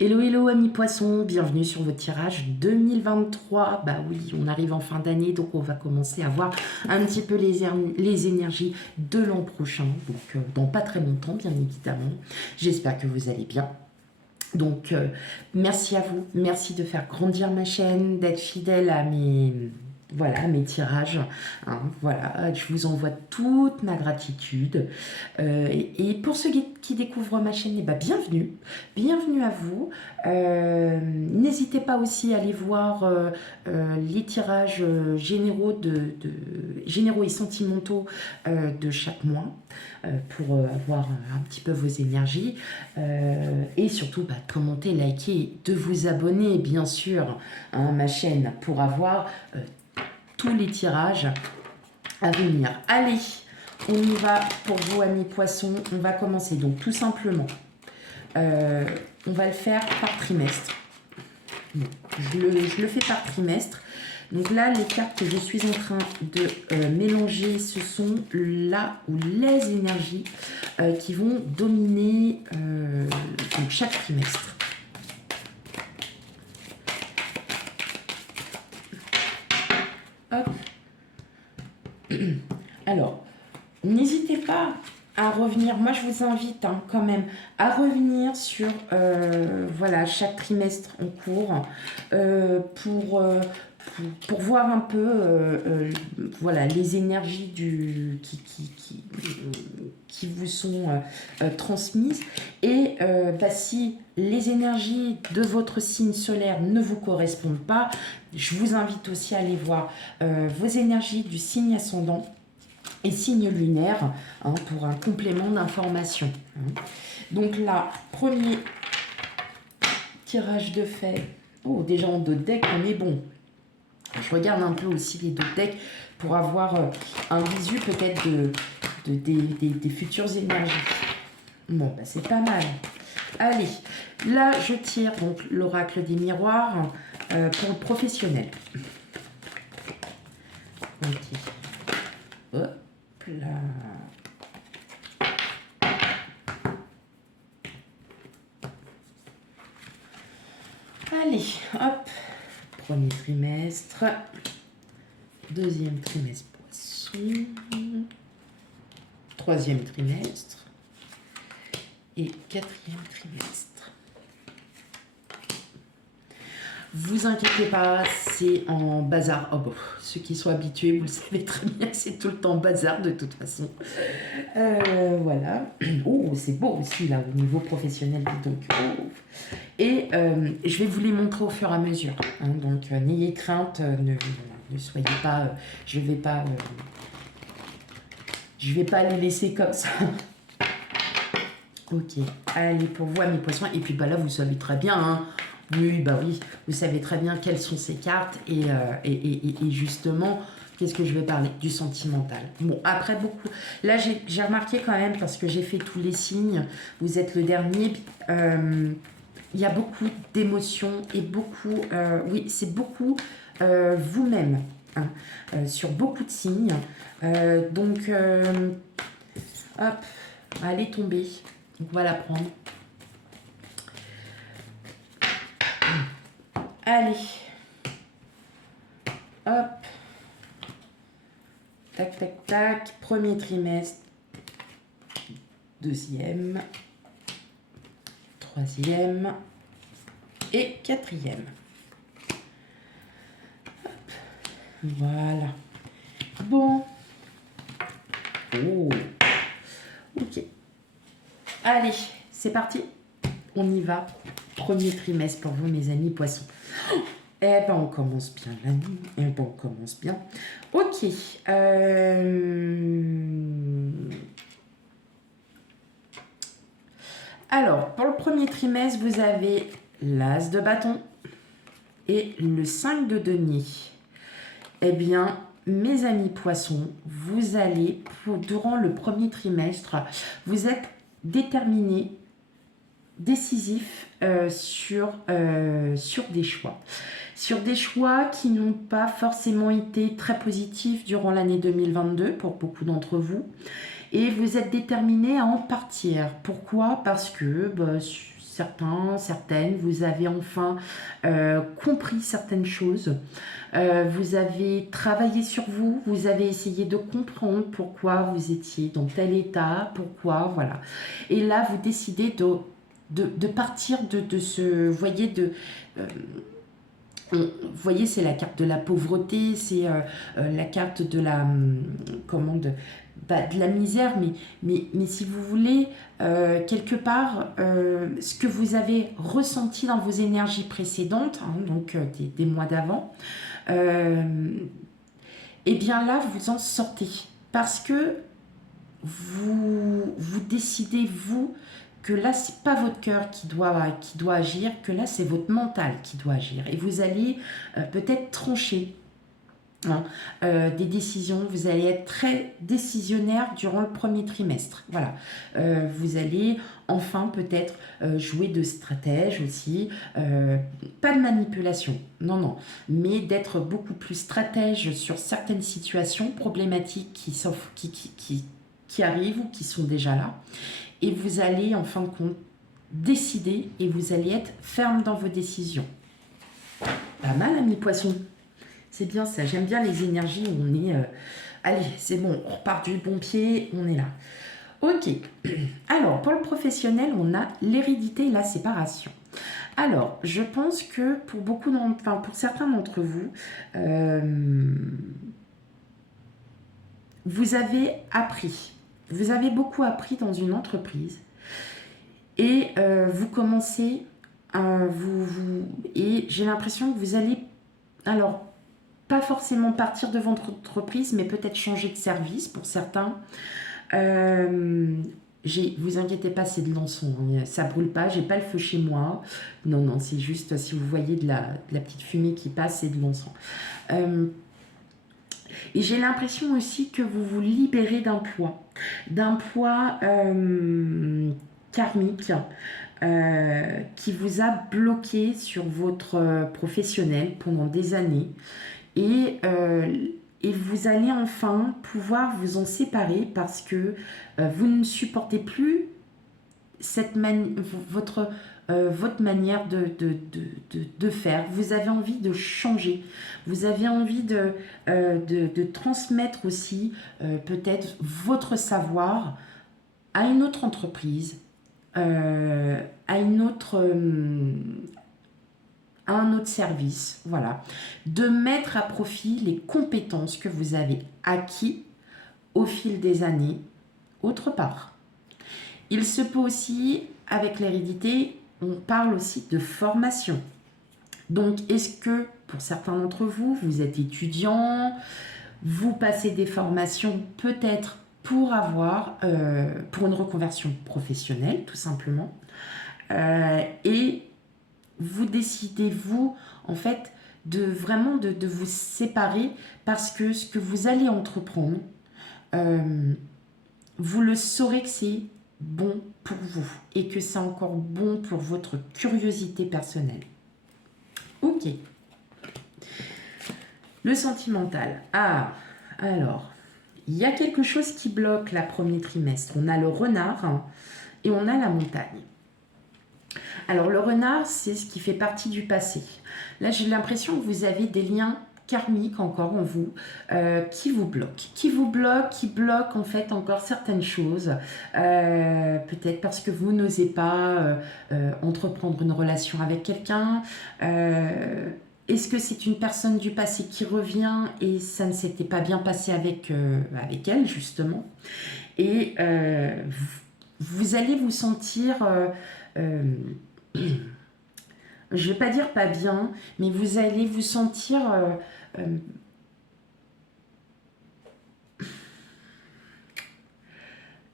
Hello, hello amis poissons, bienvenue sur votre tirage 2023. Bah oui, on arrive en fin d'année, donc on va commencer à voir un petit peu les énergies de l'an prochain, donc dans pas très longtemps bien évidemment. J'espère que vous allez bien. Donc merci à vous, merci de faire grandir ma chaîne, d'être fidèle à mes tirages. Hein, voilà, je vous envoie toute ma gratitude. Et pour ceux qui découvrent ma chaîne, eh ben, bienvenue. Bienvenue à vous. N'hésitez pas aussi à aller voir les tirages généraux et sentimentaux de chaque mois pour avoir un petit peu vos énergies. Et surtout, bah, de commenter, liker, de vous abonner, bien sûr, à ma chaîne pour avoir tous les tirages à venir. Allez, on y va pour vous, amis poissons. On va commencer. Donc, tout simplement, on va le faire par trimestre. Bon, je le fais par trimestre. Donc là, les cartes que je suis en train de mélanger, ce sont là où les énergies qui vont dominer donc chaque trimestre. Hop. Alors, n'hésitez pas à revenir. Moi, je vous invite quand même à revenir sur voilà, chaque trimestre en cours pour voir un peu voilà, les énergies qui vous sont transmises. Et bah, si les énergies de votre signe solaire ne vous correspondent pas, je vous invite aussi à aller voir vos énergies du signe ascendant et signe lunaire pour un complément d'information. Donc là, premier tirage de fait. Oh, déjà en deux decks, on est bon. Je regarde un peu aussi les deux decks pour avoir un visu peut-être des futures énergies. Bon, bah, c'est pas mal. Allez, là, je tire donc l'oracle des miroirs pour le professionnel. Ok. Hop là. Allez, hop. Premier trimestre. Deuxième trimestre poisson. Troisième trimestre. Et quatrième trimestre. Vous inquiétez pas, c'est en bazar. Oh bon, ceux qui sont habitués, vous le savez très bien, c'est tout le temps bazar de toute façon. Voilà. Oh, c'est beau aussi là au niveau professionnel, donc. Oh. Et je vais vous les montrer au fur et à mesure. Donc n'ayez crainte, ne soyez pas. Je vais pas les laisser comme ça. Ok. Allez, pour vous, mes poissons. Et puis bah là, vous savez très bien. Oui, bah oui, vous savez très bien quelles sont ces cartes et justement, qu'est-ce que je vais parler? Du sentimental. Bon, après beaucoup... Là, j'ai remarqué quand même, parce que j'ai fait tous les signes, vous êtes le dernier, il y a beaucoup d'émotions et beaucoup... oui, c'est beaucoup vous-même, sur beaucoup de signes. Donc, hop, allez tomber. Donc, on va la prendre. Allez. Hop. Tac, tac, tac. Premier trimestre. Deuxième. Troisième. Et quatrième. Hop. Voilà. Bon. Oh. Ok. Allez, c'est parti. On y va. Premier trimestre pour vous, mes amis poissons. Eh ben, on commence bien l'année. Eh ben, on commence bien. Ok. Alors, pour le premier trimestre, vous avez l'As de bâton et le 5 de denier. Eh bien, mes amis poissons, vous allez, durant le premier trimestre, vous êtes déterminés, décisifs sur des choix. Sur des choix qui n'ont pas forcément été très positifs durant l'année 2022 pour beaucoup d'entre vous. Et vous êtes déterminés à en partir. Pourquoi? Parce que certains, certaines, vous avez enfin compris certaines choses. Vous avez travaillé sur vous, vous avez essayé de comprendre pourquoi vous étiez dans tel état, pourquoi, voilà. Et là, vous décidez de partir de ce, vous voyez, vous voyez, c'est la carte de la pauvreté, c'est la carte de la, de la misère, mais si vous voulez, quelque part, ce que vous avez ressenti dans vos énergies précédentes, hein, donc des mois d'avant, et bien là, vous en sortez. Parce que vous décidez, vous, que là, c'est pas votre cœur qui doit agir, que là, c'est votre mental qui doit agir. Et vous allez peut-être trancher, hein, des décisions. Vous allez être très décisionnaire durant le premier trimestre. Voilà. Vous allez enfin peut-être jouer de stratège aussi. Pas de manipulation, non, non. Mais d'être beaucoup plus stratège sur certaines situations problématiques qui arrivent ou qui sont déjà là. Et vous allez, en fin de compte, décider et vous allez être ferme dans vos décisions. Pas mal, ami poisson. C'est bien ça, j'aime bien les énergies où on est... allez, c'est bon, on repart du bon pied, on est là. Ok, alors pour le professionnel, on a l'hérédité et la séparation. Alors, je pense que pour pour certains d'entre vous, vous avez appris. Vous avez beaucoup appris dans une entreprise et vous commencez, et j'ai l'impression que vous allez, alors, pas forcément partir de votre entreprise, mais peut-être changer de service pour certains. Vous inquiétez pas, c'est de l'encens, hein, ça brûle pas, j'ai pas le feu chez moi. Non, non, c'est juste, si vous voyez de la petite fumée qui passe, c'est de l'encens. Et j'ai l'impression aussi que vous vous libérez d'un poids karmique qui vous a bloqué sur votre professionnel pendant des années. Et vous allez enfin pouvoir vous en séparer parce que vous ne supportez plus votre manière de faire. Vous avez envie de changer. Vous avez envie de transmettre aussi peut-être votre savoir à une autre entreprise, à un autre service, voilà. De mettre à profit les compétences que vous avez acquis au fil des années autre part. Il se peut aussi, avec l'hérédité, on parle aussi de formation. Donc, est-ce que, pour certains d'entre vous, vous êtes étudiant, vous passez des formations peut-être pour pour une reconversion professionnelle, tout simplement, et vous décidez, vous, en fait, vraiment de vous séparer parce que ce que vous allez entreprendre, vous le saurez que c'est bon pour vous et que c'est encore bon pour votre curiosité personnelle. Ok. Le sentimental. Ah, alors, il y a quelque chose qui bloque la premier trimestre. On a le renard, hein, et on a la montagne. Alors, le renard, c'est ce qui fait partie du passé. Là, j'ai l'impression que vous avez des liens karmiques encore en vous qui vous bloquent. Qui bloquent en fait encore certaines choses. Peut-être parce que vous n'osez pas entreprendre une relation avec quelqu'un. Est-ce que c'est une personne du passé qui revient et ça ne s'était pas bien passé avec elle, justement. Et vous allez vous sentir... je ne vais pas dire pas bien, mais vous allez vous sentir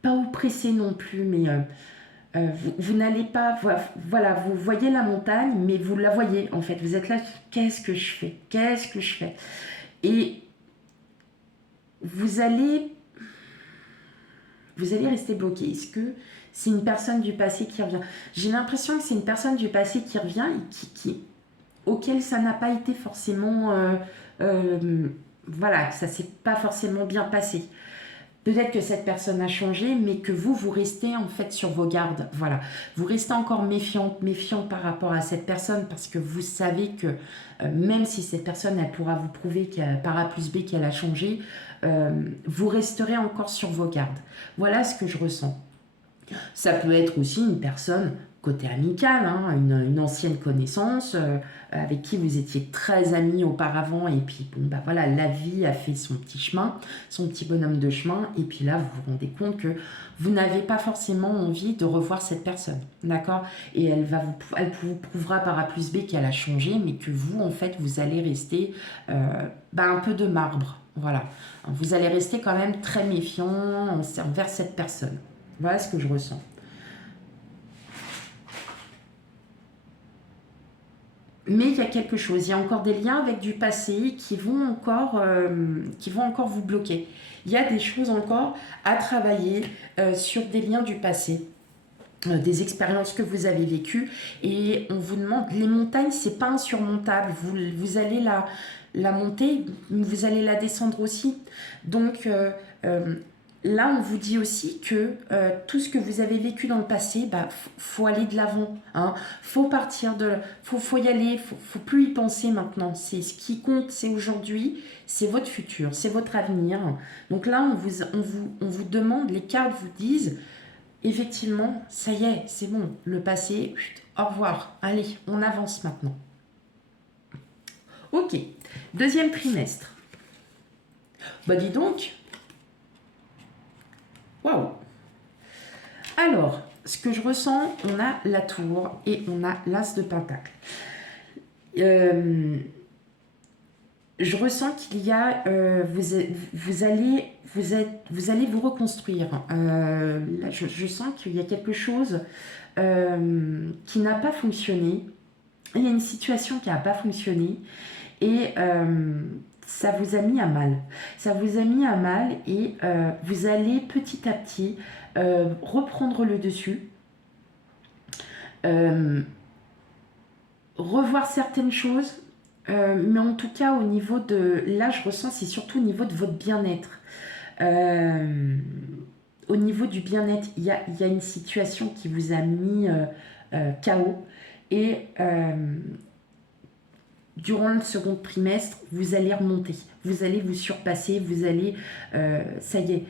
pas oppressé non plus, mais vous n'allez pas... Voilà, vous voyez la montagne, mais vous la voyez en fait. Vous êtes là, qu'est-ce que je fais? Qu'est-ce que je fais? Et vous allez rester bloqué. Est-ce que c'est une personne du passé qui revient? J'ai l'impression que c'est une personne du passé qui revient et auquel ça n'a pas été forcément... voilà, que ça ne s'est pas forcément bien passé. Peut-être que cette personne a changé, mais que vous restez en fait sur vos gardes. Voilà. Vous restez encore méfiant par rapport à cette personne parce que vous savez que même si cette personne, elle pourra vous prouver par A plus B qu'elle a changé, vous resterez encore sur vos gardes. Voilà ce que je ressens. Ça peut être aussi une personne côté amical, hein, une ancienne connaissance avec qui vous étiez très amis auparavant et puis bon bah voilà, la vie a fait son petit chemin, son petit bonhomme de chemin et puis là vous vous rendez compte que vous n'avez pas forcément envie de revoir cette personne, d'accord? Et elle vous prouvera par A plus B qu'elle a changé, mais que vous en fait vous allez rester un peu de marbre, voilà. Vous allez rester quand même très méfiant envers cette personne. Voilà ce que je ressens. Mais il y a quelque chose, il y a encore des liens avec du passé qui vont encore vous bloquer. Il y a des choses encore à travailler sur des liens du passé, des expériences que vous avez vécues. Et on vous demande, les montagnes, c'est pas insurmontable. Vous allez la monter, vous allez la descendre aussi. Donc là, on vous dit aussi que tout ce que vous avez vécu dans le passé, faut aller de l'avant. Hein. Faut partir faut y aller. Faut plus y penser maintenant. C'est ce qui compte, c'est aujourd'hui, c'est votre futur, c'est votre avenir. Donc là, on vous demande, les cartes vous disent, effectivement, ça y est, c'est bon, le passé, au revoir. Allez, on avance maintenant. Ok, deuxième trimestre. Bah dis donc. Waouh! Alors, ce que je ressens, on a la tour et on a l'as de pentacle. Je ressens qu'il y a... vous allez vous reconstruire. Là, je sens qu'il y a quelque chose qui n'a pas fonctionné. Il y a une situation qui n'a pas fonctionné. Et ça vous a mis à mal. Ça vous a mis à mal et vous allez petit à petit reprendre le dessus, revoir certaines choses, mais en tout cas au niveau de... Là, je ressens, c'est surtout au niveau de votre bien-être. Au niveau du bien-être, il y a une situation qui vous a mis KO et... durant le second trimestre, vous allez remonter, vous allez vous surpasser, vous allez, ça y est,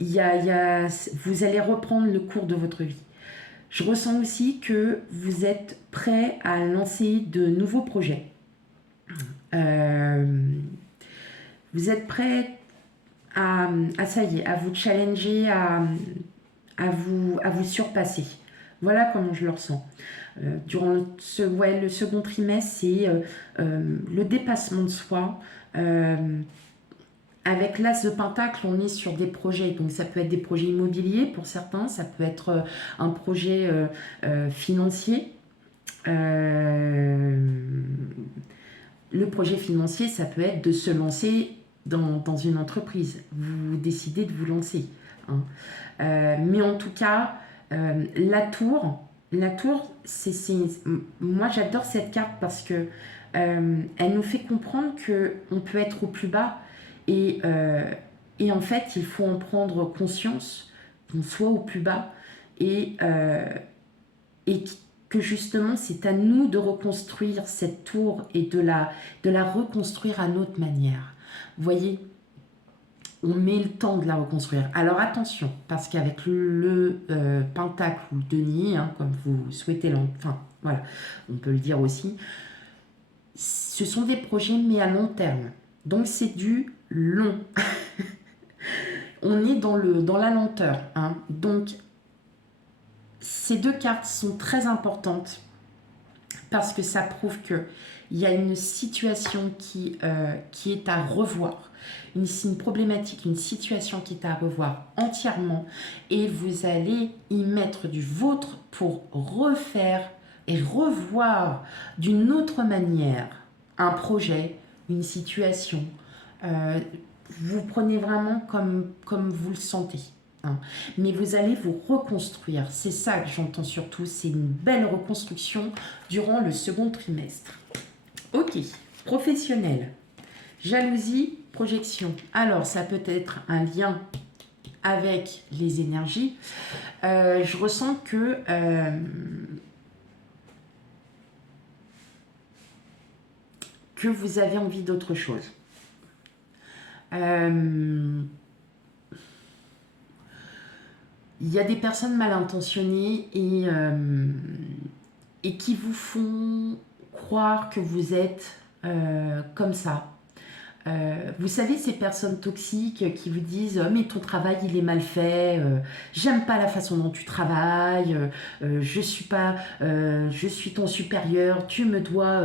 vous allez reprendre le cours de votre vie. Je ressens aussi que vous êtes prêt à lancer de nouveaux projets. Vous êtes prêt à ça y est, à vous challenger, à vous surpasser. Voilà comment je le ressens. Durant le second trimestre, c'est le dépassement de soi. Avec l'as de pentacle, on est sur des projets. Donc ça peut être des projets immobiliers pour certains, ça peut être un projet financier. Le projet financier, ça peut être de se lancer dans une entreprise. Vous décidez de vous lancer. Hein. Mais en tout cas, la tour, moi j'adore cette carte parce que elle nous fait comprendre qu'on peut être au plus bas et en fait il faut en prendre conscience qu'on soit au plus bas et que justement c'est à nous de reconstruire cette tour et de la reconstruire à notre manière. Vous voyez, on met le temps de la reconstruire. Alors attention, parce qu'avec le pentacle ou le denier, hein, comme vous souhaitez, enfin voilà, on peut le dire aussi, ce sont des projets mais à long terme. Donc c'est du long. On est dans la lenteur. Hein. Donc ces deux cartes sont très importantes parce que ça prouve qu'il y a une situation qui est à revoir. Une problématique, une situation qui est à revoir entièrement et vous allez y mettre du vôtre pour refaire et revoir d'une autre manière un projet, une situation. Vous prenez vraiment comme vous le sentez. Hein. Mais vous allez vous reconstruire. C'est ça que j'entends surtout. C'est une belle reconstruction durant le second trimestre. Ok, professionnel. Jalousie, projection. Alors, ça peut être un lien avec les énergies. Je ressens que vous avez envie d'autre chose. Il y a des personnes mal intentionnées et qui vous font croire que vous êtes comme ça. Vous savez, ces personnes toxiques qui vous disent « mais ton travail il est mal fait, j'aime pas la façon dont tu travailles, je suis ton supérieur, tu dois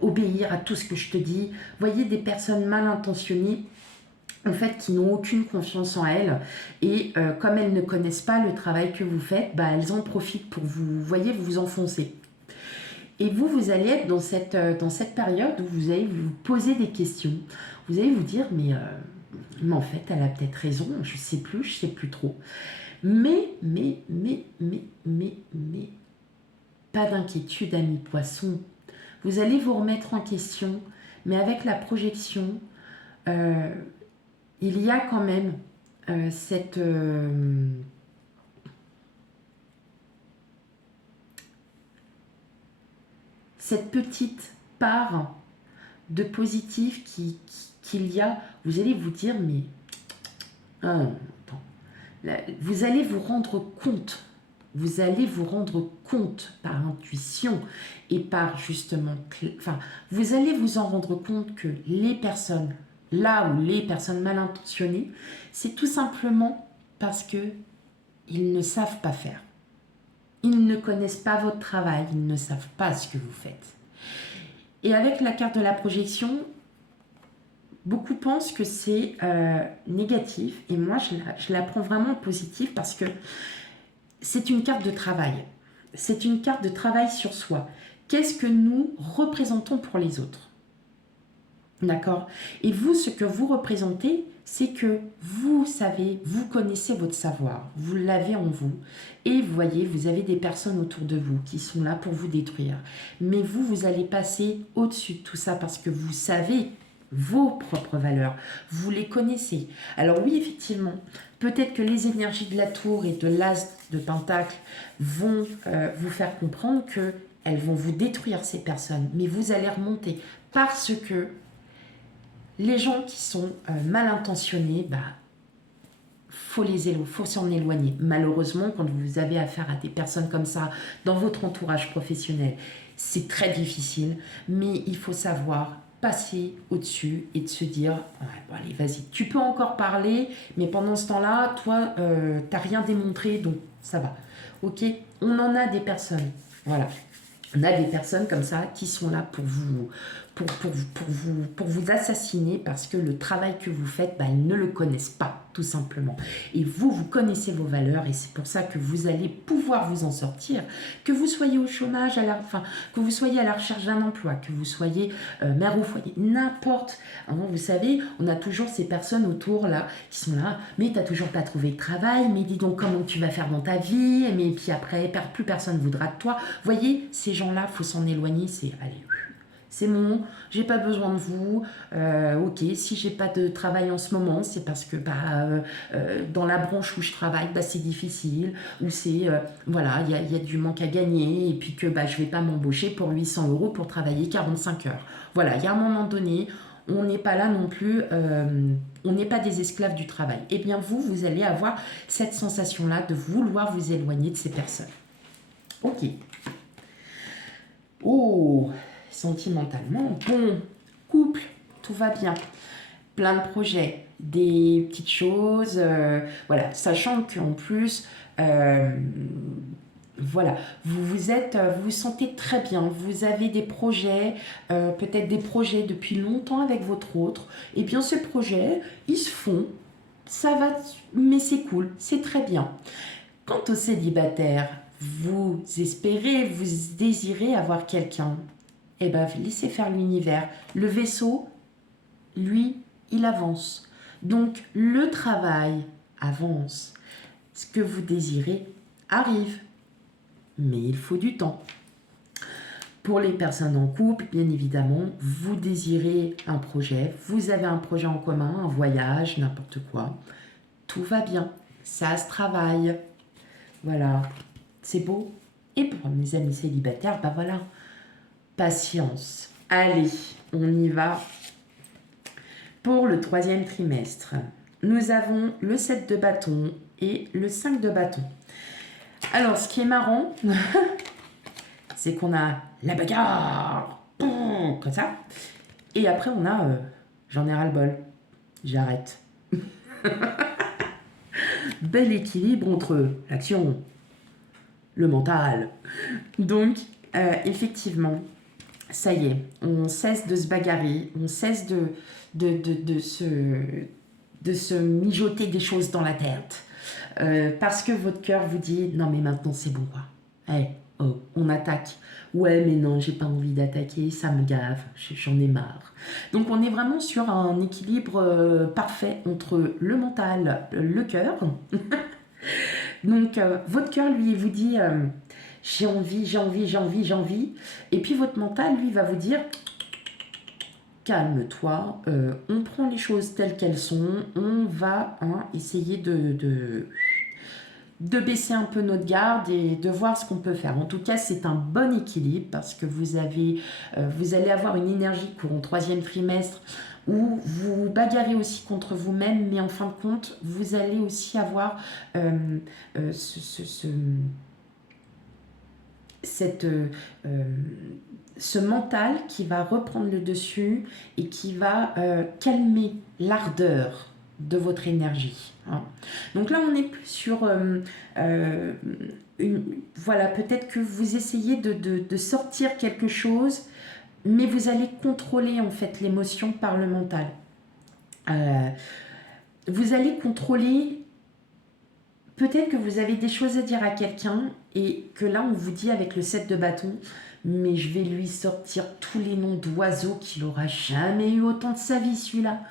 obéir à tout ce que je te dis ». Vous voyez, des personnes mal intentionnées en fait, qui n'ont aucune confiance en elles et comme elles ne connaissent pas le travail que vous faites, bah, elles en profitent pour vous, voyez, vous enfoncer. Et vous allez être dans cette période où vous allez vous poser des questions. Vous allez vous dire, mais en fait, elle a peut-être raison, je sais plus trop. Mais, pas d'inquiétude, amis poissons. Vous allez vous remettre en question, mais avec la projection, il y a quand même cette petite part de positif qu'il y a. Vous allez vous dire, mais vous allez vous rendre compte. Vous allez vous rendre compte par intuition et par justement... Enfin, vous allez vous en rendre compte que les personnes, là où les personnes mal intentionnées, c'est tout simplement parce que ils ne savent pas faire. Ils ne connaissent pas votre travail, ils ne savent pas ce que vous faites. Et avec la carte de la projection, beaucoup pensent que c'est négatif. Et moi, je la prends vraiment positive parce que c'est une carte de travail. C'est une carte de travail sur soi. Qu'est-ce que nous représentons pour les autres? D'accord? Et vous, ce que vous représentez, c'est que vous savez, vous connaissez votre savoir, vous l'avez en vous. Et vous voyez, vous avez des personnes autour de vous qui sont là pour vous détruire. Mais vous, vous allez passer au-dessus de tout ça parce que vous savez vos propres valeurs, vous les connaissez. Alors oui, effectivement, peut-être que les énergies de la tour et de l'as de pentacle vont vous faire comprendre qu'elles vont vous détruire, ces personnes. Mais vous allez remonter parce que les gens qui sont mal intentionnés, faut s'en éloigner. Malheureusement, quand vous avez affaire à des personnes comme ça dans votre entourage professionnel, c'est très difficile, mais il faut savoir passer au-dessus et de se dire ouais, bon, allez, vas-y, tu peux encore parler, mais pendant ce temps-là, toi, t'as rien démontré, donc ça va. Ok, on en a des personnes, voilà. On a des personnes comme ça qui sont là pour vous assassiner parce que le travail que vous faites, ils ne le connaissent pas, tout simplement. Et vous connaissez vos valeurs et c'est pour ça que vous allez pouvoir vous en sortir. Que vous soyez au chômage, que vous soyez à la recherche d'un emploi, que vous soyez mère au foyer, n'importe. Vous savez, on a toujours ces personnes autour là qui sont là, mais t'as toujours pas trouvé de travail, mais dis donc comment tu vas faire dans ta vie, mais puis après, plus personne voudra de toi. Vous voyez, ces gens-là, faut s'en éloigner, c'est bon, j'ai pas besoin de vous. Ok, si j'ai pas de travail en ce moment, c'est parce que dans la branche où je travaille, c'est difficile, ou c'est voilà, il y a du manque à gagner, et puis que je vais pas m'embaucher pour 800 € pour travailler 45 heures. Voilà, il y a un moment donné, on n'est pas là non plus, on n'est pas des esclaves du travail. Eh bien vous allez avoir cette sensation-là de vouloir vous éloigner de ces personnes. Ok. Oh, sentimentalement, bon, couple, tout va bien. Plein de projets, des petites choses, voilà, sachant qu'en plus, voilà, vous vous sentez très bien, vous avez des projets, peut-être des projets depuis longtemps avec votre autre, et bien ces projets, ils se font, ça va, mais c'est cool, c'est très bien. Quant aux célibataires, vous espérez, vous désirez avoir quelqu'un, eh bien, laissez faire l'univers. Le vaisseau, lui, il avance. Donc, le travail avance. Ce que vous désirez arrive. Mais il faut du temps. Pour les personnes en couple, bien évidemment, vous désirez un projet, vous avez un projet en commun, un voyage, n'importe quoi. Tout va bien, ça se travaille. Voilà, c'est beau. Et pour mes amis célibataires, bah voilà, patience. Allez, on y va. Pour le 3e trimestre, nous avons le 7 de bâton et le 5 de bâton. Alors, ce qui est marrant, c'est qu'on a la bagarre, comme ça. Et après, on a j'en ai ras-le-bol, j'arrête. Bel équilibre entre l'action, le mental. Donc, effectivement, ça y est, on cesse de se bagarrer, on cesse de se mijoter des choses dans la tête. Parce que votre cœur vous dit, non mais maintenant c'est bon quoi. Hey, oh, on attaque. Ouais mais non, j'ai pas envie d'attaquer, ça me gave, j'en ai marre. Donc on est vraiment sur un équilibre parfait entre le mental, le cœur. Donc votre cœur lui vous dit j'ai envie, j'ai envie, j'ai envie, j'ai envie. Et puis votre mental lui va vous dire calme-toi, on prend les choses telles qu'elles sont, on va essayer de baisser un peu notre garde et de voir ce qu'on peut faire. En tout cas, c'est un bon équilibre parce que vous allez avoir une énergie courant 3e trimestre où vous vous bagarrez aussi contre vous-même, mais en fin de compte, vous allez aussi avoir ce mental qui va reprendre le dessus et qui va calmer l'ardeur de votre énergie. Hein. Donc là, on est plus sur voilà, peut-être que vous essayez de sortir quelque chose, mais vous allez contrôler en fait l'émotion par le mental. Vous allez contrôler. Peut-être que vous avez des choses à dire à quelqu'un et que là, on vous dit avec le 7 de bâton, mais je vais lui sortir tous les noms d'oiseaux qu'il n'aura jamais eu autant de sa vie, celui-là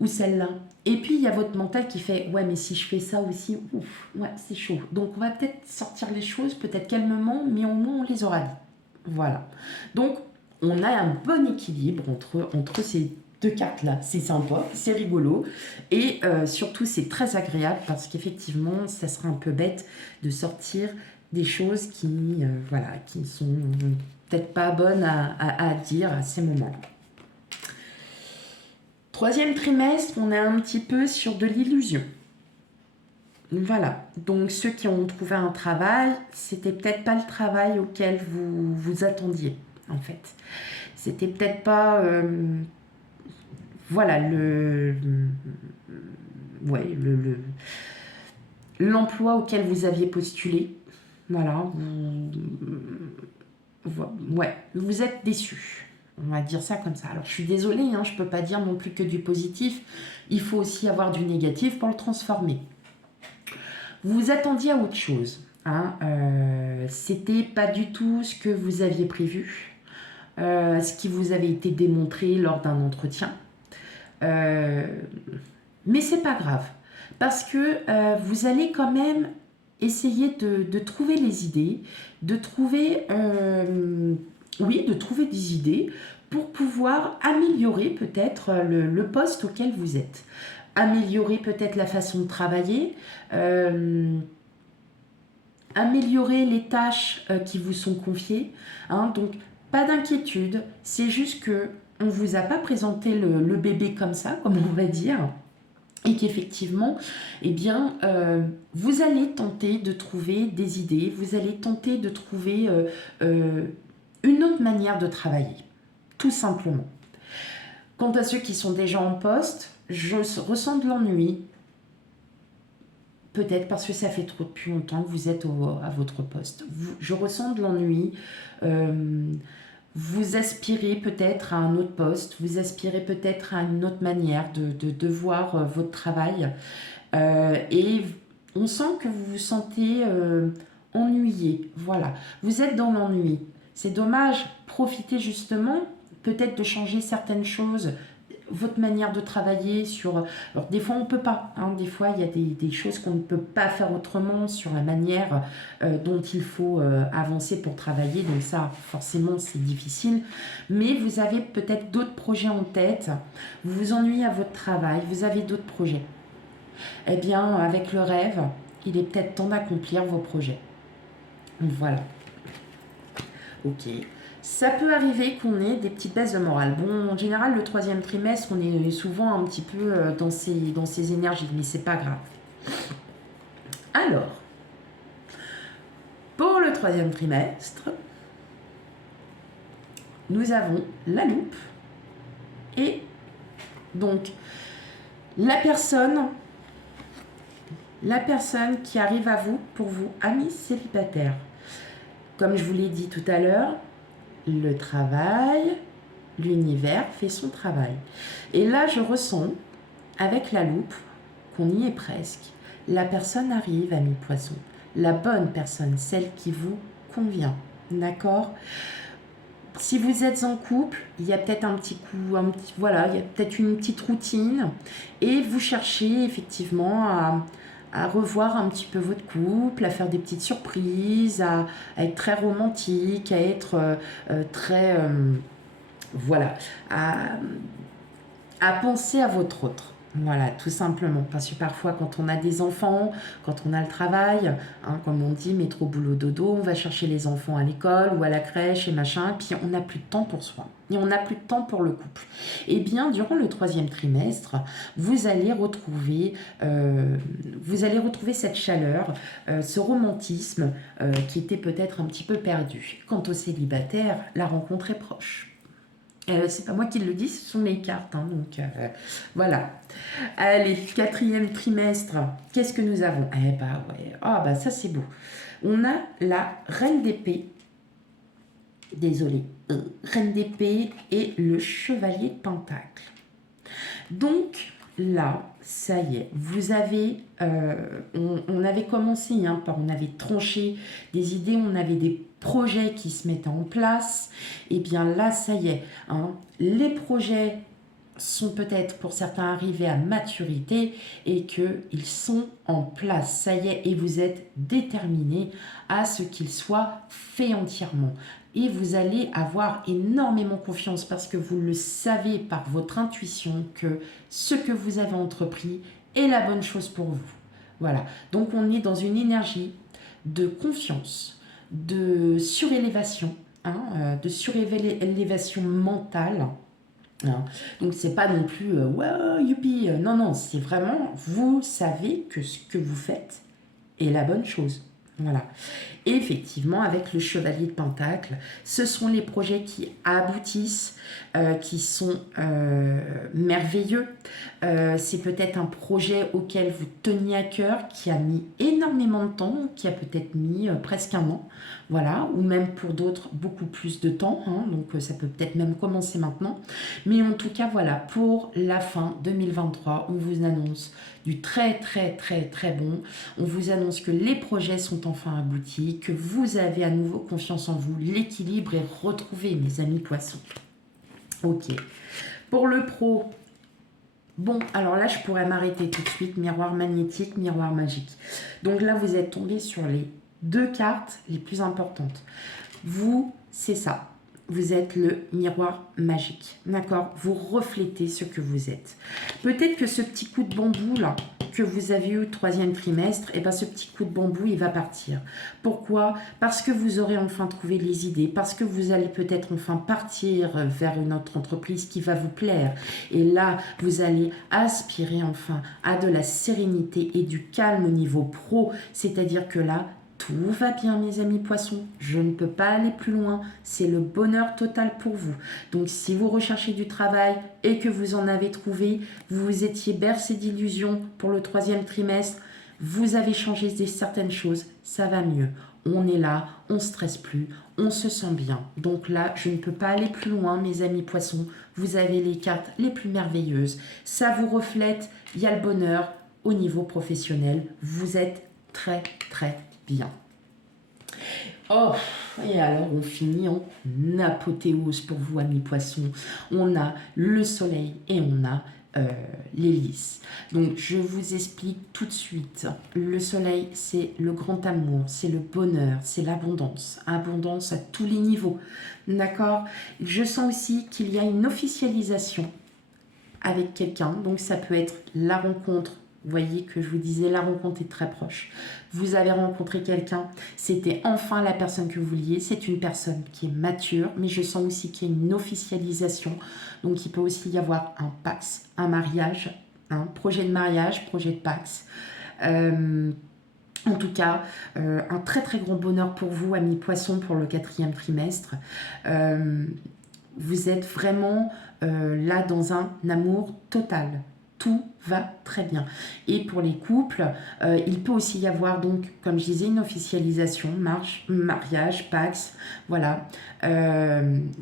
ou celle-là. Et puis, il y a votre mental qui fait, ouais, mais si je fais ça aussi, ouf, ouais, c'est chaud. Donc, on va peut-être sortir les choses, peut-être calmement, mais au moins, on les aura dit. Voilà. Donc, on a un bon équilibre entre ces deux cartes-là. C'est sympa, c'est rigolo. Et surtout, c'est très agréable parce qu'effectivement, ça sera un peu bête de sortir des choses qui ne sont peut-être pas bonnes à dire à ces moments-là. 3e trimestre, on est un petit peu sur de l'illusion. Voilà. Donc, ceux qui ont trouvé un travail, c'était peut-être pas le travail auquel vous vous attendiez, en fait. C'était peut-être pas... voilà, l'emploi auquel vous aviez postulé. Voilà. Vous êtes déçu. On va dire ça comme ça. Alors, je suis désolée, je ne peux pas dire non plus que du positif. Il faut aussi avoir du négatif pour le transformer. Vous vous attendiez à autre chose. C'était pas du tout ce que vous aviez prévu. Ce qui vous avait été démontré lors d'un entretien. Mais c'est pas grave. Parce que vous allez quand même essayer de trouver les idées, de trouver des idées pour pouvoir améliorer peut-être le poste auquel vous êtes. Améliorer peut-être la façon de travailler, améliorer les tâches qui vous sont confiées. Donc, pas d'inquiétude, c'est juste que on ne vous a pas présenté le bébé comme ça, comme on va dire, et qu'effectivement, vous allez tenter de trouver des idées, vous allez tenter de trouver une autre manière de travailler, tout simplement. Quant à ceux qui sont déjà en poste, je ressens de l'ennui, peut-être parce que ça fait trop depuis longtemps que vous êtes à votre poste. Je ressens de l'ennui. Vous aspirez peut-être à un autre poste, vous aspirez peut-être à une autre manière de voir votre travail. Et on sent que vous vous sentez ennuyé. Voilà, vous êtes dans l'ennui. C'est dommage, profitez justement peut-être de changer certaines choses, votre manière de travailler, sur... Alors, des fois, on ne peut pas. Hein, des fois, il y a des choses qu'on ne peut pas faire autrement sur la manière dont il faut avancer pour travailler. Donc ça, forcément, c'est difficile. Mais vous avez peut-être d'autres projets en tête. Vous vous ennuyez à votre travail. Vous avez d'autres projets. Eh bien, avec le rêve, il est peut-être temps d'accomplir vos projets. Voilà. Ok. Ça peut arriver qu'on ait des petites baisses de morale. Bon, en général, le troisième trimestre, on est souvent un petit peu dans ces énergies, mais c'est pas grave. Alors, pour le troisième trimestre, nous avons la loupe et donc la personne qui arrive à vous, pour vous, amis célibataires. Comme je vous l'ai dit tout à l'heure, le travail, l'univers fait son travail. Et là, je ressens, avec la loupe, qu'on y est presque. La personne arrive, ami poisson. La bonne personne, celle qui vous convient. D'accord ? Si vous êtes en couple, il y a peut-être un petit coup, voilà, il y a peut-être une petite routine. Et vous cherchez effectivement à revoir un petit peu votre couple, à faire des petites surprises, à être très romantique, à être très... voilà, à penser à votre autre. Voilà, tout simplement. Parce que parfois, quand on a des enfants, quand on a le travail, hein, comme on dit, métro, boulot, dodo, on va chercher les enfants à l'école ou à la crèche et machin, puis on n'a plus de temps pour soi. Et on n'a plus de temps pour le couple. Eh bien, durant le troisième trimestre, vous allez retrouver cette chaleur, ce romantisme qui était peut-être un petit peu perdu. Quant aux célibataires, la rencontre est proche. C'est pas moi qui le dis, ce sont les cartes. Hein, donc voilà. Allez, quatrième trimestre, qu'est-ce que nous avons? Eh bah ouais, ah bah ça c'est beau. On a la reine d'épée. Désolée. Reine d'épée et le chevalier de pentacle. Donc là, ça y est, vous avez, on avait commencé, hein, on avait tranché des idées, on avait des projets qui se mettaient en place. Et bien là, ça y est, hein, les projets sont peut-être pour certains arrivés à maturité et qu'ils sont en place. Ça y est, et vous êtes déterminés à ce qu'ils soient faits entièrement. Et vous allez avoir énormément confiance parce que vous le savez par votre intuition que ce que vous avez entrepris est la bonne chose pour vous. Voilà, donc on est dans une énergie de confiance, de surélévation, hein, de surélévation mentale. Hein. Donc c'est pas non plus ouais, youpi, non, non, c'est vraiment vous savez que ce que vous faites est la bonne chose. Voilà. Et effectivement, avec le chevalier de pentacle, ce sont les projets qui aboutissent, qui sont merveilleux. C'est peut-être un projet auquel vous teniez à cœur, qui a mis énormément de temps, qui a peut-être mis presque un an, voilà, ou même pour d'autres beaucoup plus de temps, hein, donc ça peut peut-être même commencer maintenant. Mais en tout cas, voilà, pour la fin 2023, on vous annonce du très très très très bon. On vous annonce que les projets sont enfin aboutis, que vous avez à nouveau confiance en vous, l'équilibre est retrouvé, mes amis poissons. Ok. Pour le pro, bon, alors là, je pourrais m'arrêter tout de suite. Miroir magnétique, miroir magique. Donc là, vous êtes tombé sur les deux cartes les plus importantes. Vous, c'est ça. Vous êtes le miroir magique, d'accord? Vous reflétez ce que vous êtes. Peut-être que ce petit coup de bambou là, que vous avez eu au troisième trimestre, et ben ce petit coup de bambou, il va partir. Pourquoi? Parce que vous aurez enfin trouvé les idées, parce que vous allez peut-être enfin partir vers une autre entreprise qui va vous plaire. Et là, vous allez aspirer enfin à de la sérénité et du calme au niveau pro, c'est-à-dire que là, tout va bien, mes amis poissons. Je ne peux pas aller plus loin. C'est le bonheur total pour vous. Donc, si vous recherchez du travail et que vous en avez trouvé, vous vous étiez bercé d'illusions pour le troisième trimestre, vous avez changé certaines choses, ça va mieux. On est là, on ne stresse plus, on se sent bien. Donc là, je ne peux pas aller plus loin, mes amis poissons. Vous avez les cartes les plus merveilleuses. Ça vous reflète, il y a le bonheur au niveau professionnel. Vous êtes très, très bien. Oh, et alors on finit en apothéose pour vous, amis poissons. On a le soleil et on a l'hélice. Donc je vous explique tout de suite. Le soleil, c'est le grand amour, c'est le bonheur, c'est l'abondance. Abondance à tous les niveaux. D'accord? Je sens aussi qu'il y a une officialisation avec quelqu'un. Donc ça peut être la rencontre. Vous voyez que je vous disais, la rencontre est très proche. Vous avez rencontré quelqu'un, c'était enfin la personne que vous vouliez. C'est une personne qui est mature, mais je sens aussi qu'il y a une officialisation. Donc il peut aussi y avoir un pax, un mariage, un projet de mariage, projet de pax. En tout cas, un très très grand bonheur pour vous, amis poissons, pour le 4e trimestre. Vous êtes vraiment là dans un amour total. Tout va très bien. Et pour les couples, il peut aussi y avoir, donc, comme je disais, une officialisation, mariage, pax, voilà.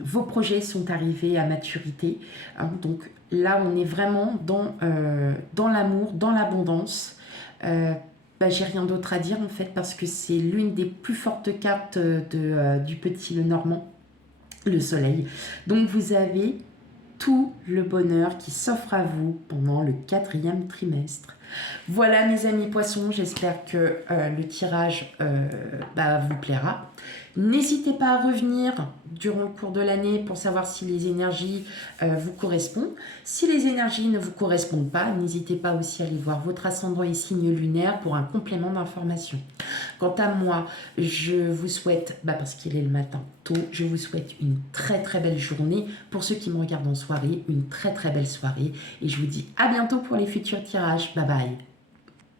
Vos projets sont arrivés à maturité. Hein, donc là, on est vraiment dans l'amour, dans l'abondance. J'ai rien d'autre à dire en fait parce que c'est l'une des plus fortes cartes du petit Lenormand, le soleil. Donc vous avez tout le bonheur qui s'offre à vous pendant le 4e trimestre. Voilà mes amis poissons, j'espère que le tirage vous plaira. N'hésitez pas à revenir durant le cours de l'année pour savoir si les énergies vous correspondent. Si les énergies ne vous correspondent pas, n'hésitez pas aussi à aller voir votre ascendant et signe lunaire pour un complément d'information. Quant à moi, je vous souhaite, parce qu'il est le matin tôt, je vous souhaite une très très belle journée. Pour ceux qui me regardent en soirée, une très très belle soirée. Et je vous dis à bientôt pour les futurs tirages. Bye bye.